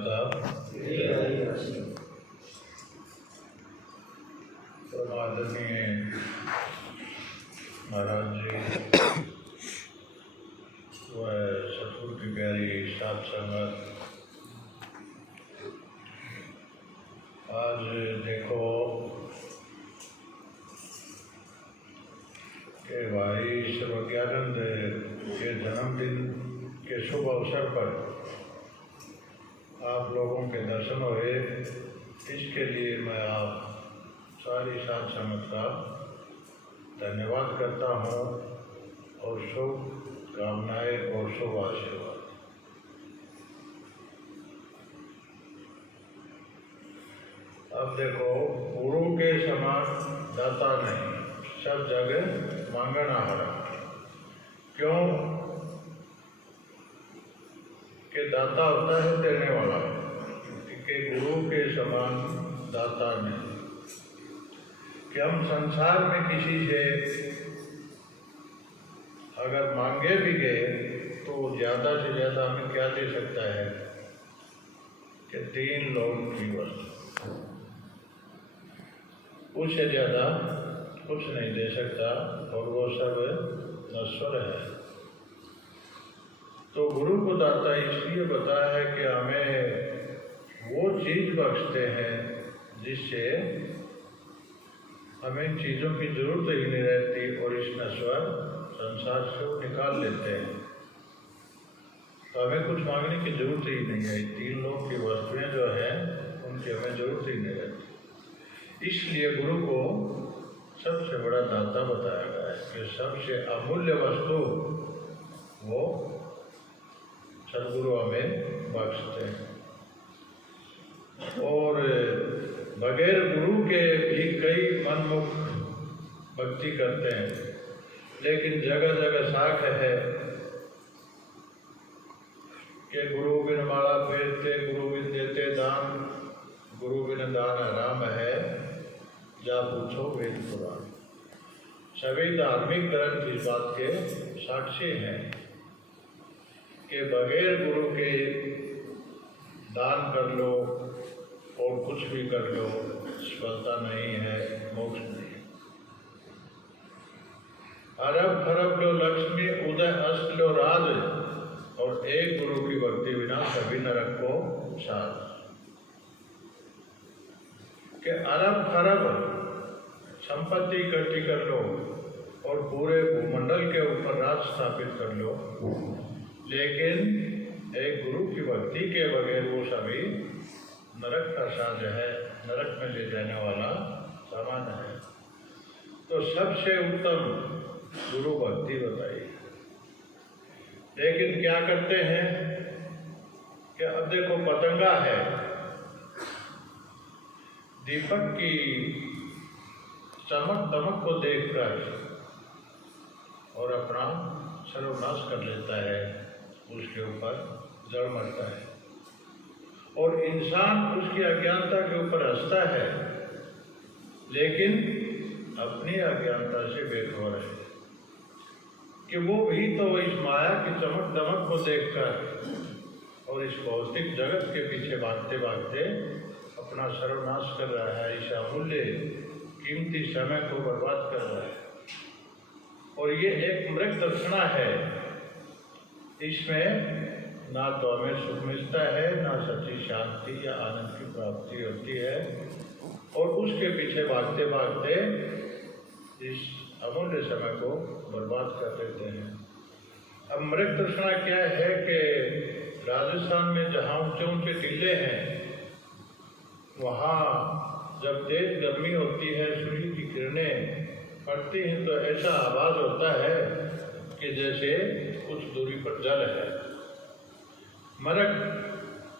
माता आदरणीय महाराज जी व सतगुरु की प्यारी साथ संगत, आज देखो कि भाई सर्वज्ञानंद के जन्मदिन के शुभ अवसर पर आप लोगों के दर्शन हुए, इसके लिए मैं आप सारी साथ संगत का धन्यवाद करता हूँ और शुभ कामनाएं और शुभ आशीर्वाद। अब देखो, गुरु के समान दाता नहीं, सब जगह मांगना हरा। क्यों कि दाता होता है देने वाला, कि गुरु के समान दाता नहीं। कि हम संसार में किसी से अगर मांगे भी गए तो ज़्यादा से ज़्यादा हमें क्या दे सकता है कि 3 लोगों की वस्तु, उससे ज़्यादा कुछ नहीं दे सकता, और वो सब नश्वर है। तो गुरु को दाता इसलिए बताया है कि हमें वो चीज़ बख्शते हैं जिससे हमें चीज़ों की जरूरत ही नहीं रहती, और इस नश्वर संसार से निकाल लेते हैं। तो हमें कुछ मांगने की जरूरत ही नहीं है। 3 लोग की वस्तुएं जो हैं उनकी हमें जरूरत ही नहीं रहती। इसलिए गुरु को सबसे बड़ा दाता बताया गया है कि सबसे अमूल्य वस्तु वो सदगुरु हमें बख्शते हैं। और बगैर गुरु के भी कई मनमुख भक्ति करते हैं, लेकिन जगह जगह साख है कि गुरु बिन माला फेरते, गुरु बिन देते दान, गुरु बिन दान हराम है, जा पूछो वेद पुराण। सभी धार्मिक ग्रंथ इस बात के साक्षी हैं कि बगैर गुरु के दान कर लो और कुछ भी कर लो, सफलता नहीं है, मोक्ष नहीं है। अरब खरब लो लक्ष्मी, उदय अस्त लो राज, और एक गुरु की भक्ति बिना सभी नरक को साथ। कि अरब खरब संपत्ति इकट्ठी कर लो और पूरे भूमंडल के ऊपर राज स्थापित कर लो, लेकिन एक गुरु की भक्ति के बगैर वो सभी नरक का साज है, नरक में ले जाने वाला सामान है। तो सबसे उत्तम गुरु भक्ति बताई। लेकिन क्या करते हैं कि अब देखो, पतंगा है, दीपक की चमक दमक को देखकर और अपना सर्वनाश कर लेता है, उसके ऊपर जड़ मरता है, और इंसान उसकी अज्ञानता के ऊपर हंसता है, लेकिन अपनी अज्ञानता से बेखबर है कि वो भी तो इस माया की चमक दमक को देखकर और इस भौतिक जगत के पीछे भागते भागते अपना सर्वनाश कर रहा है, इस अमूल्य कीमती समय को बर्बाद कर रहा है। और ये एक मृग दर्शना है, इसमें ना तो हमें सुख मिलता है, ना सच्ची शांति या आनंद की प्राप्ति होती है, और उसके पीछे भागते भागते इस अमूल्य समय को बर्बाद कर देते हैं। अब मृग तृष्णा क्या है कि राजस्थान में जहाँ ऊंचे ऊंचे टीले हैं, वहाँ जब तेज गर्मी होती है, सूर्य की किरणें पड़ती हैं, तो ऐसा आवाज़ होता है कि जैसे कुछ दूरी पर जल है। मृग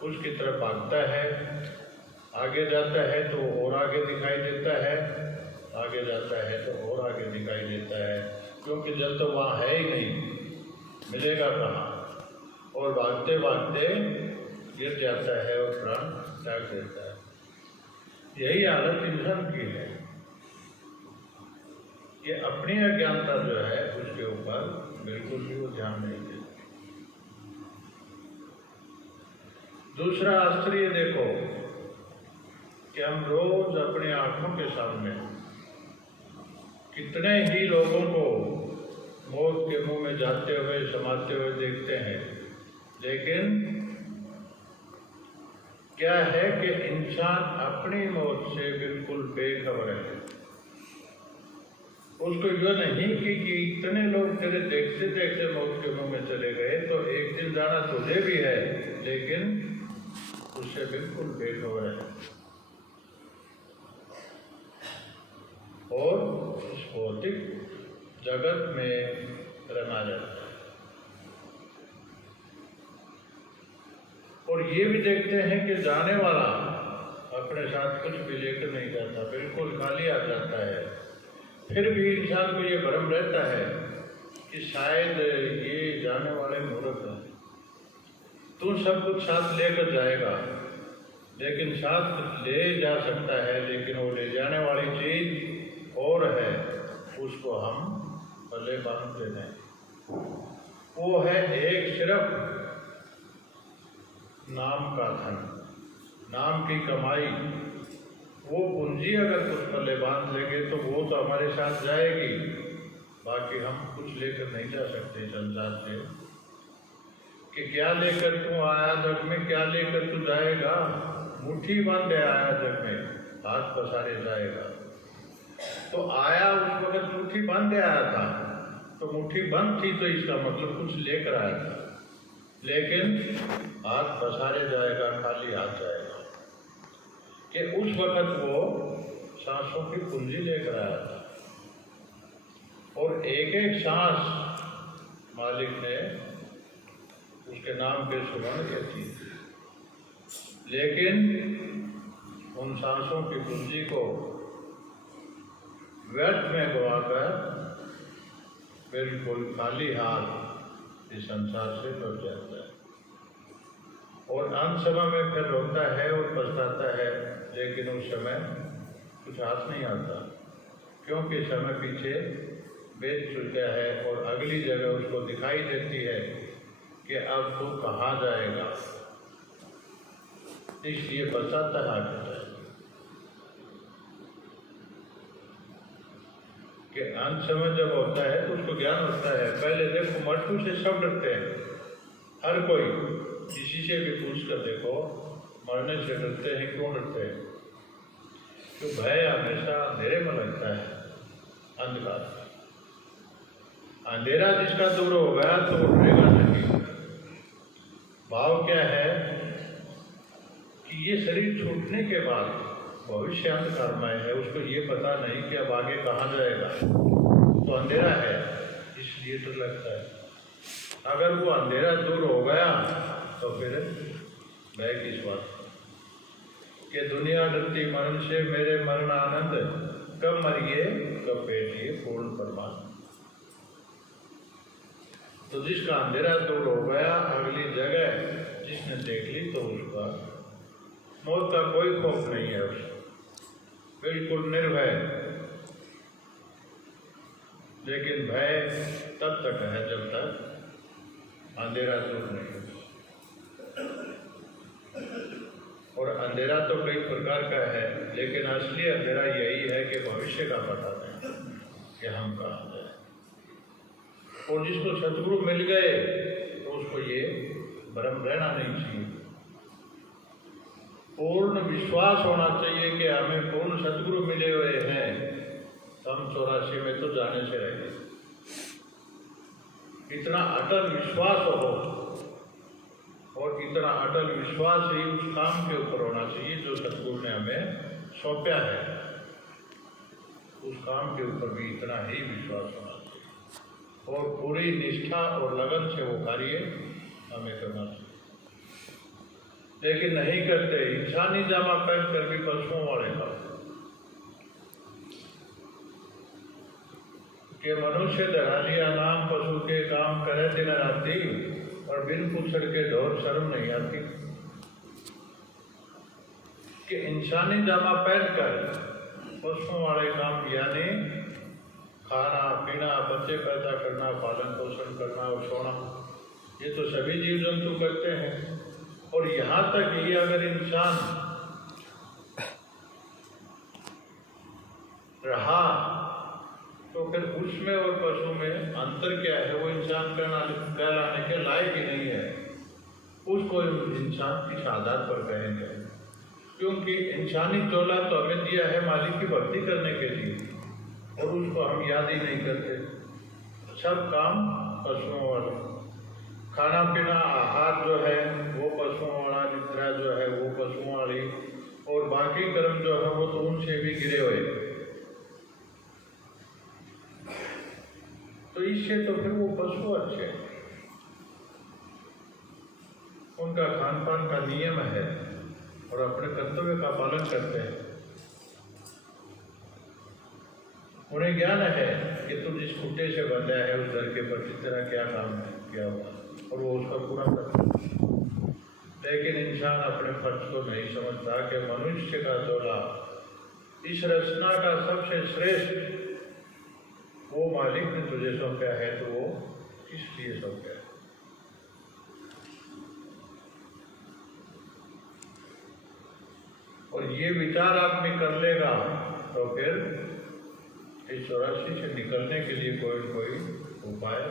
उसकी तरफ भागता है, आगे जाता है तो और आगे दिखाई देता है, आगे जाता है तो और आगे दिखाई देता है, क्योंकि जल तो वहाँ है ही नहीं, मिलेगा कहाँ। और भागते भागते गिर जाता है और प्राण त्याग देता है। यही हालत इंसान की है कि अपनी अज्ञानता जो है उसके ऊपर बिल्कुल भी वो ध्यान नहीं देते। दूसरा आश्चर्य देखो कि हम रोज अपनी आंखों के सामने कितने ही लोगों को मौत के मुंह में जाते हुए समाते हुए देखते हैं, लेकिन क्या है कि इंसान अपनी मौत से बिल्कुल बेखबर है। उसको यह नहीं कि इतने लोग तेरे देखते देखते मौत के मुंह में चले गए, तो एक दिन जाना तुझे भी है, लेकिन उससे बिल्कुल बेखबर है और उस भौतिक जगत में रमा जाता है। और ये भी देखते हैं कि जाने वाला अपने साथ कुछ भी लेकर नहीं जाता, बिल्कुल खाली आ जाता है। फिर भी इंसान को ये भ्रम रहता है कि शायद ये जाने वाले मूर्ख हैं। तू सब कुछ साथ लेकर जाएगा, लेकिन साथ ले जा सकता है, लेकिन वो ले जाने वाली चीज और है, उसको हम पल्ले बांध देते हैं। वो है एक सिर्फ नाम का धन, नाम की कमाई। वो पूंजी अगर कुछ पल्ले बांध लेंगे तो वो तो हमारे साथ जाएगी, बाकी हम कुछ लेकर नहीं जा सकते संसार से। कि क्या लेकर तू आया जग में, क्या लेकर तू जाएगा? मुट्ठी बांधे आया जग में, हाथ पसारे जाएगा। तो आया उस वक्त मुट्ठी बांधे आया था, तो मुट्ठी बंद थी, तो इसका मतलब कुछ लेकर आया था, लेकिन हाथ पसारे जाएगा, खाली हाथ जाएगा। कि उस वक्त वो सांसों की पूंजी लेकर आया था और एक एक सांस मालिक ने उसके नाम पे सुमन की थी, लेकिन उन सांसों की पूंजी को व्यर्थ में गवाकर बिल्कुल खाली हाथ इस संसार से लौट जाता है और अंत समय में फिर रोता है और पछताता है, लेकिन उस समय कुछ हाथ नहीं आता, क्योंकि समय पीछे बेच चुका है और अगली जगह उसको दिखाई देती है कि अब तो कहाँ जाएगा, इसलिए पछताता है कि अंत समय जब होता है तो उसको ज्ञान होता है। पहले देखो मृत्यु से सब डरते हैं, हर कोई, किसी से भी पूछ कर देखो मरने से डरते हैं। क्यों डरते हैं? तो भय हमेशा अंधेरे में लगता है, अंधकार। अंधेरा जिसका दूर हो गया तो वो डरेगा नहीं। भाव क्या है कि ये शरीर छूटने के बाद भविष्य अंधकारमय है, उसको ये पता नहीं कि अब आगे कहाँ जाएगा, तो अंधेरा है, इसलिए डर लगता है। अगर वो अंधेरा दूर हो गया तो फिर भय किस बात कि दुनिया डरती मरण से, मेरे मरण आनंद, कब मरिए कब बैठिए पूर्ण परमात्मा। तो जिसका अंधेरा दूर हो गया, अगली जगह जिसने देख ली, तो उसका मौत का कोई खौफ नहीं है, उसको बिल्कुल निर्भय। लेकिन भय तब तक है जब तक अंधेरा दूर नहीं हो। और अंधेरा तो कई प्रकार का है, लेकिन असली अंधेरा यही है कि भविष्य का पता नहीं कि हम कहाँ जाए। और जिसको सतगुरु मिल गए तो उसको ये भ्रम रहना नहीं चाहिए, पूर्ण विश्वास होना चाहिए कि हमें पूर्ण सतगुरु मिले हुए हैं। हम 84 में तो जाने से रहे, इतना अटल विश्वास हो और इतना अटल विश्वास ही उस काम के ऊपर होना चाहिए जो सतगुरु ने हमें सौंपा है। उस काम के ऊपर भी इतना ही विश्वास होना चाहिए और पूरी निष्ठा और लगन से वो कार्य हमें करना चाहिए। लेकिन नहीं करते, इंसानी जामा पहन कर भी पशुओं वाले का कि मनुष्य धरा लिया नाम, पशु के काम करे दिन राती, और बिन पूछड़ के ढोर शर्म नहीं आती। कि इंसानी जामा पहन कर पशुओं वाले काम, यानी खाना पीना, बच्चे पैदा करना, पालन पोषण करना और सोना, ये तो सभी जीव जंतु करते हैं। और यहाँ तक ये अगर इंसान रहा तो फिर उसमें और पशु में अंतर क्या है? वो इंसान कहलाने के लायक ही नहीं है। उसको इंसान किस आधार पर कहेंगे? क्योंकि इंसानी चोला तो हमें दिया है मालिक की भक्ति करने के लिए, और उसको हम याद ही नहीं करते। सब काम पशुओं वाले, खाना पीना आहार जो है वो पशुओं वाला, निद्रा जो है वो पशुओं वाली, और बाकी कर्म जो है वो तो उनसे भी गिरे हुए। तो इससे तो फिर वो पशु अच्छे हैं, उनका खान पान का नियम है और अपने कर्तव्य का पालन करते हैं। उन्हें ज्ञान है कि तुम जिस कुत्ते से बंधा है उस घर के प्रति तेरा क्या काम है, क्या हुआ, और वो उसका पूरा करता है। लेकिन इंसान अपने फर्ज को नहीं समझता कि मनुष्य का चोला इस रचना का सबसे श्रेष्ठ वो मालिक ने तुझे सौंपा है, तो वो किस लिए सौंपा है? और ये विचार आदमी कर लेगा तो फिर इस 84 से निकलने के लिए कोई न कोई उपाय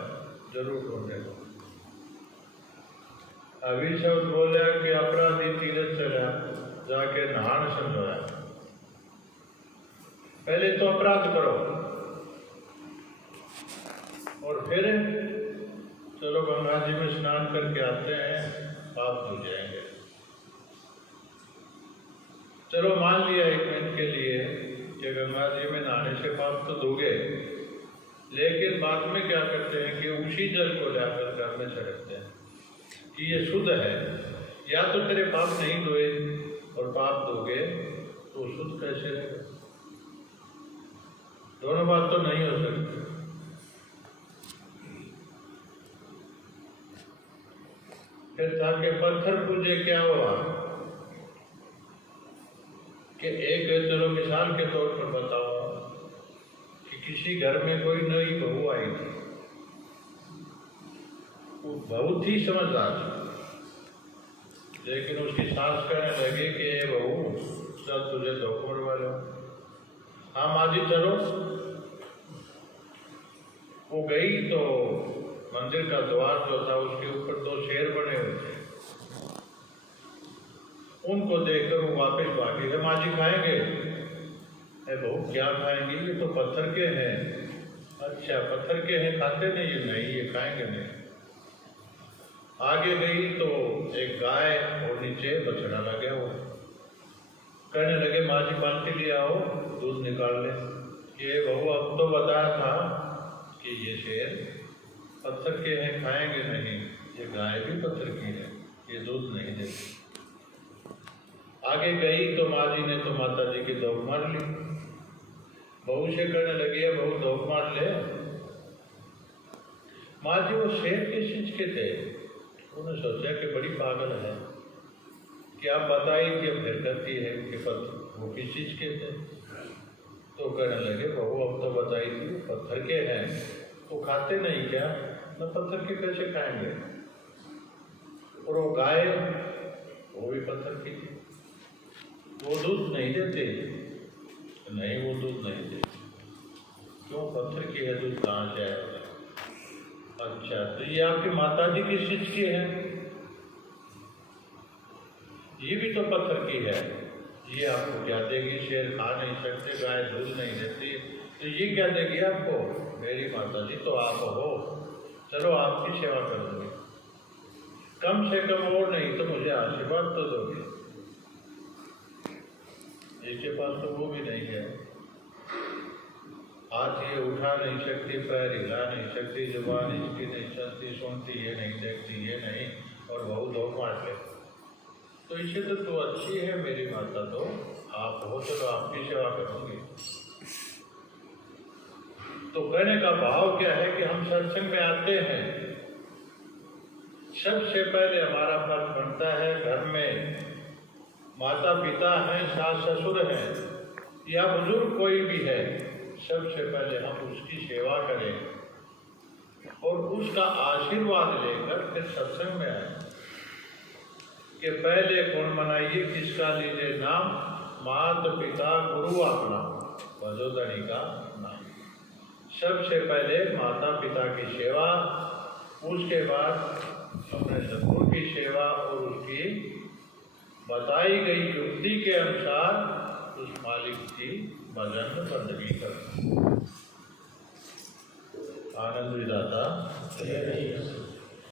जरूर ढूंढेगा। अभी सब बोला कि अपराधी तीरथ चला जाके नहान समझाया, पहले तो अपराध करो और फिर चलो गंगा जी में स्नान करके आते हैं, पाप धुल जाएंगे। चलो मान लिया एक मिनट के लिए कि गंगा जी में नहाने से पाप तो धोगे, लेकिन बाद में क्या करते हैं कि उसी जल को लाकर घर में छिड़कते हैं कि ये शुद्ध है। या तो तेरे पाप नहीं धोए और पाप धोगे तो शुद्ध कैसे रहेगा? दोनों बात तो नहीं हो सकती। फिर ताकि पत्थर पूजे क्या हुआ कि एक चलो मिसाल के तौर पर बताओ कि किसी घर में कोई नई बहू आई थी, वो बहुत ही समझदार थी, लेकिन उसकी सास कहने लगे कि ये बहू चल तुझे धोखा मरवा लो। हाँ माँ जी चलो। वो गई तो मंदिर का द्वार जो था उसके ऊपर 2 शेर बने हुए थे, उनको देखकर वो वापस भागी। है माँ जी खाएंगे? है बहू क्या खाएंगे? ये तो पत्थर के हैं। अच्छा पत्थर के हैं, खाते नहीं? नहीं ये खाएंगे नहीं। आगे गई तो एक गाय और नीचे बछड़ा लगे हुआ, कहने लगे माँ जी बाल्टी ले आओ दूध निकाल ले। ये बहू अब तो बताया था कि ये शेर पत्थर के हैं, खाएंगे नहीं, ये गाय भी पत्थर की है, ये दूध नहीं देती। आगे गई तो माँ जी ने तो माता जी की दौड़ मार ली। बहू से कहने लगी है बहू दौड़ मार ले। माँ जी वो शेर किस चीज के थे? उन्होंने सोचा कि बड़ी पागल है कि आप बताइए कि फिर करती है कि पत्थर वो किस चीज के थे? तो कहने लगे बहू अब तो बताई थी पत्थर के हैं, वो खाते नहीं क्या? न पत्थर के कैसे खाएंगे? और वो गाय वो भी पत्थर की थी, वो दूध नहीं देते? नहीं वो दूध नहीं देते। क्यों? पत्थर की है, दूध कहाँ से आएगा? अच्छा तो ये आपकी माता जी किस चीज की है? ये भी तो पत्थर की है, ये आपको क्या देगी? शेर खा नहीं सकते, गाय दूध नहीं देती, तो ये क्या देगी आपको? मेरी माता जी तो आप हो, चलो आपकी सेवा कर दूंगी, कम से कम और नहीं तो मुझे आशीर्वाद तो दोगे। इसके पास तो वो भी नहीं है, हाथ ये उठा नहीं सकती, पैर हिला नहीं सकती, जुबान इसकी नहीं चलती, सुनती ये नहीं, देखती ये नहीं, और बहु दो मार ले। तो इसे तो अच्छी है मेरी माता, तो आप हो चलो आपकी सेवा करूंगी। तो कहने का भाव क्या है कि हम सत्संग में आते हैं, सबसे पहले हमारा फर्ज बनता है घर में माता पिता हैं, सास ससुर हैं या बुजुर्ग कोई भी है, सबसे पहले हम उसकी सेवा करें और उसका आशीर्वाद लेकर फिर सत्संग में आए। कि पहले कौन मनाइए, किसका लीजिए नाम, मात पिता गुरु अपना, वजोदड़ी का नाम। सबसे पहले माता पिता की सेवा, उसके बाद अपने सदगुरु की सेवा और उसकी बताई गई युक्ति के अनुसार उस मालिक की भजन बंदगी करना। आनंद विदाता।